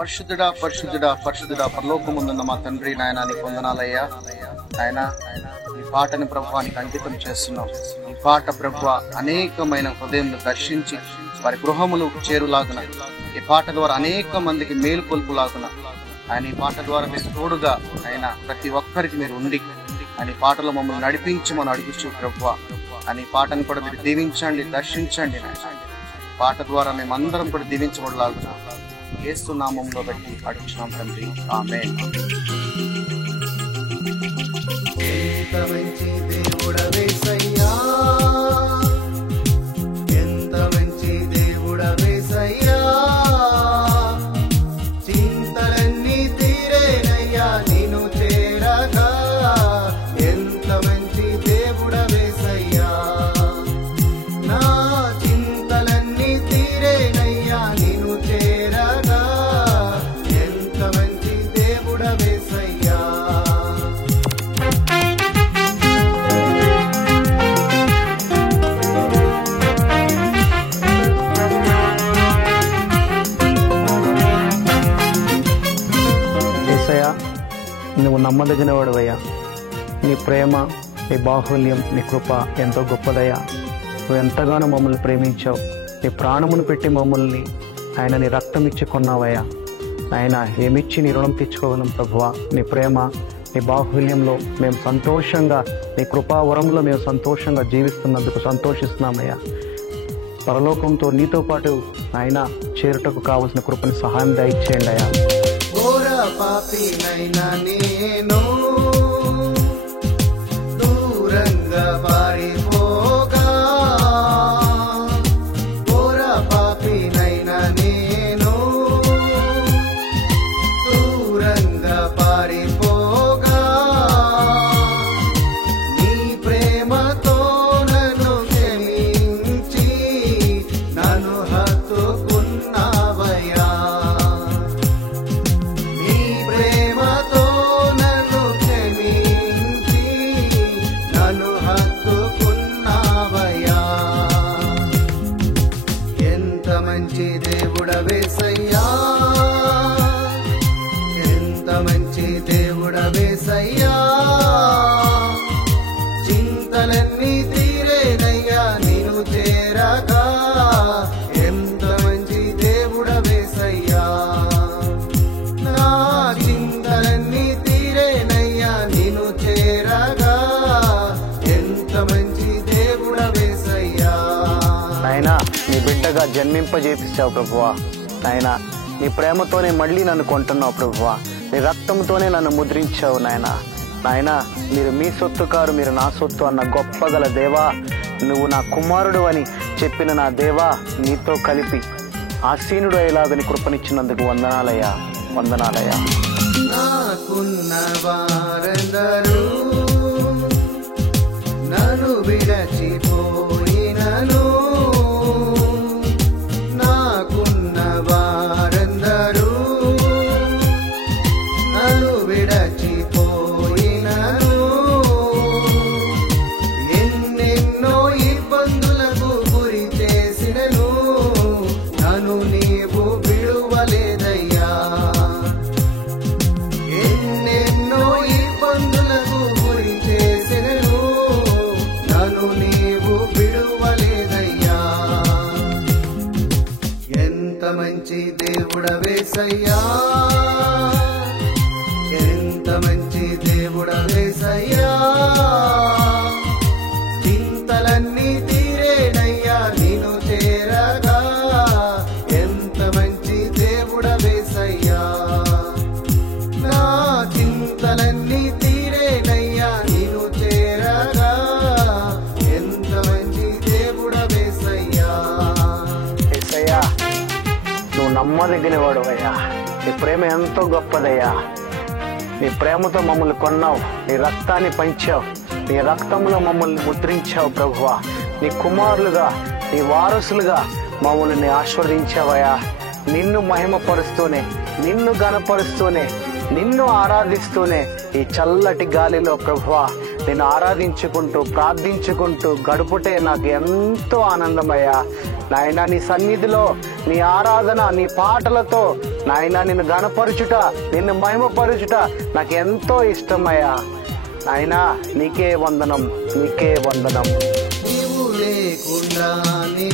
పరిశుద్ధుడా పరిశుద్ధుడా పరిశుద్ధుడా పరలోకముందున్న మా తండ్రి నాయన నీకు వందనాలయ్యా. ఆయన ఈ పాటని ప్రభువానికి అంకితం చేస్తున్నాం. ఈ పాట ప్రభువ అనేకమైన హృదయంను దర్శించి వారి గృహములు చేరులాగున, ఈ పాట ద్వారా అనేక మందికి మేలు కొల్పులాగున ఆయన ఈ పాట ద్వారా మీరు తోడుగా ఆయన ప్రతి ఒక్కరికి మీరు ఉండి ఆయన ఈ పాటలో మమ్మల్ని నడిపించి మనం అడుగుచు ప్రభువ ఆయన ఈ పాటను కూడా మీరు దీవించండి, దర్శించండి. నాయన పాట ద్వారా మేమందరం కూడా దీవించబడలాగున యేసు నామములో బట్టి అడుగుచున్నాం తండ్రి, ఆమేన్. ఎంత మంచి దేవుడవేసయ్యా, ఎంత మంచి దేవుడవేసయ్యా, చింతలన్నీ తీరేనయ్యా నిన్ను చేరగా. ఎంత మంచి దేవుడవేసయ్యా, నా చింతలన్నీ తీరేనయ్యా నిన్ను చేరగా. ఎంత మంచి దేవుడవేసయ్యా. నువ్వు నమ్మదగిన వాడవయ్యా. నీ ప్రేమ, నీ బాహుల్యం, నీ కృప ఎంతో గొప్పదయ్యా. నువ్వు ఎంతగానో మమ్మల్ని ప్రేమించావు. నీ ప్రాణమును పెట్టి మమ్మల్ని ఆయన నీ రక్తం ఇచ్చి కొన్నావయ్యా. ఆయన ఏమిచ్చి నీ రుణం తెచ్చుకోగలం ప్రభువా. నీ ప్రేమ, నీ బాహుల్యంలో మేము సంతోషంగా, నీ కృపావరంలో మేము సంతోషంగా జీవిస్తున్నందుకు సంతోషిస్తున్నామయ్యా. పరలోకంతో నీతో పాటు ఆయన చేరుటకు కావలసిన కృపని సహాయం దయచేయండి అయ్యా. ఘోర పాపినైనా నేను దూరంగా పారిపోగా, ఘోర పాపినైనా నేను దూరంగా పారిపోగా, నీ ప్రేమతో నన్ను క్షమించి నన్ను హత్తుకున్నావయ్యా. ప్రేమతో నన్ను క్షమించి నన్ను హత్తుకున్నావయ్యా. ఎంత మంచి దేవుడవేసయ్యా, ఎంత మంచి దేవుడవేసయ్యా, చింతలన్నీ తీరేనయ్యా నిన్ను చేరగా. ఎంత మంచి దేవుడవేసయ్యా, నా చింతలన్నీ తీరేనయ్యా నిన్ను చేరగా. ఎంత మంచి దేవుడవేసయ్యా. నాయనా, నీ బిడ్డగా జన్మింపజేపిస్తావు ప్రభువా. నాయనా, నీ ప్రేమతోనే మళ్ళీ నన్ను కొంటున్నావు ప్రభువా. నీ రక్తంతోనే నన్ను ముద్రించావు నాయనా. నాయనా, మీరు మీ సొత్తు కారు, మీరు నా సొత్తు అన్న గొప్పగల దేవా, నువ్వు నా కుమారుడు అని చెప్పిన నా దేవా, నీతో కలిపి ఆసీనుడు అయ్యేలాగని కృపనిచ్చినందుకు వందనాలయ్యా, వందనాలయ్యా. నాకున్న వారందరూ నన్ను విడచిపోయినను, నాకున్న వారందరూ నన్ను విడచిపోయినను, ఎన్నెన్నో ఇబ్బందులకు గురి చేసినను నన్ను నీవు విడువలేదయ్యా. ఎన్నెన్నో ఇబ్బందులకు గురి చేసినను నన్ను నీవు విడువలేదయ్యా. ఎంత మంచి దేవుడవేసయ్యా, ఎంత మంచి దేవుడవేసయ్యా, చింతలన్నీ తీరేనయ్యా నిన్ను చేరగా. ఎంత మంచి దేవుడవేసయ్యా, నా చింతలన్నీ తీరేనయ్యా నిన్ను చేరగా. ఎంత మంచి దేవుడవేసయ్యా. యేసయ్యా, నువ్వు నమ్మదగిన వాడు అయ్యా. నీ ప్రేమ ఎంతో గొప్పదయ్యా. నీ ప్రేమతో మమ్మల్ని కొన్నావు, నీ రక్తాన్ని పంచావు, నీ రక్తంలో మమ్మల్ని ముద్రించావు ప్రభువా. నీ కుమారులుగా, నీ వారసులుగా మమ్మల్ని ఆశీర్వదించావయ్యా. నిన్ను మహిమపరుస్తూనే, నిన్ను ఘనపరుస్తూనే, నిన్ను ఆరాధిస్తూనే ఈ చల్లటి గాలిలో ప్రభువా నిన్ను ఆరాధించుకుంటూ ప్రార్థించుకుంటూ గడుపుటే నాకు ఎంతో ఆనందమయ్యా. నాయనా, నీ సన్నిధిలో నీ ఆరాధన, నీ పాటలతో నాయనా నిన్ను గణపరుచుట, నిన్ను మహిమపరుచుట నాకు ఎంతో ఇష్టమయ్యా. నాయనా నీకే వందనం, నీకే వందనం. నీవు లేకుండానే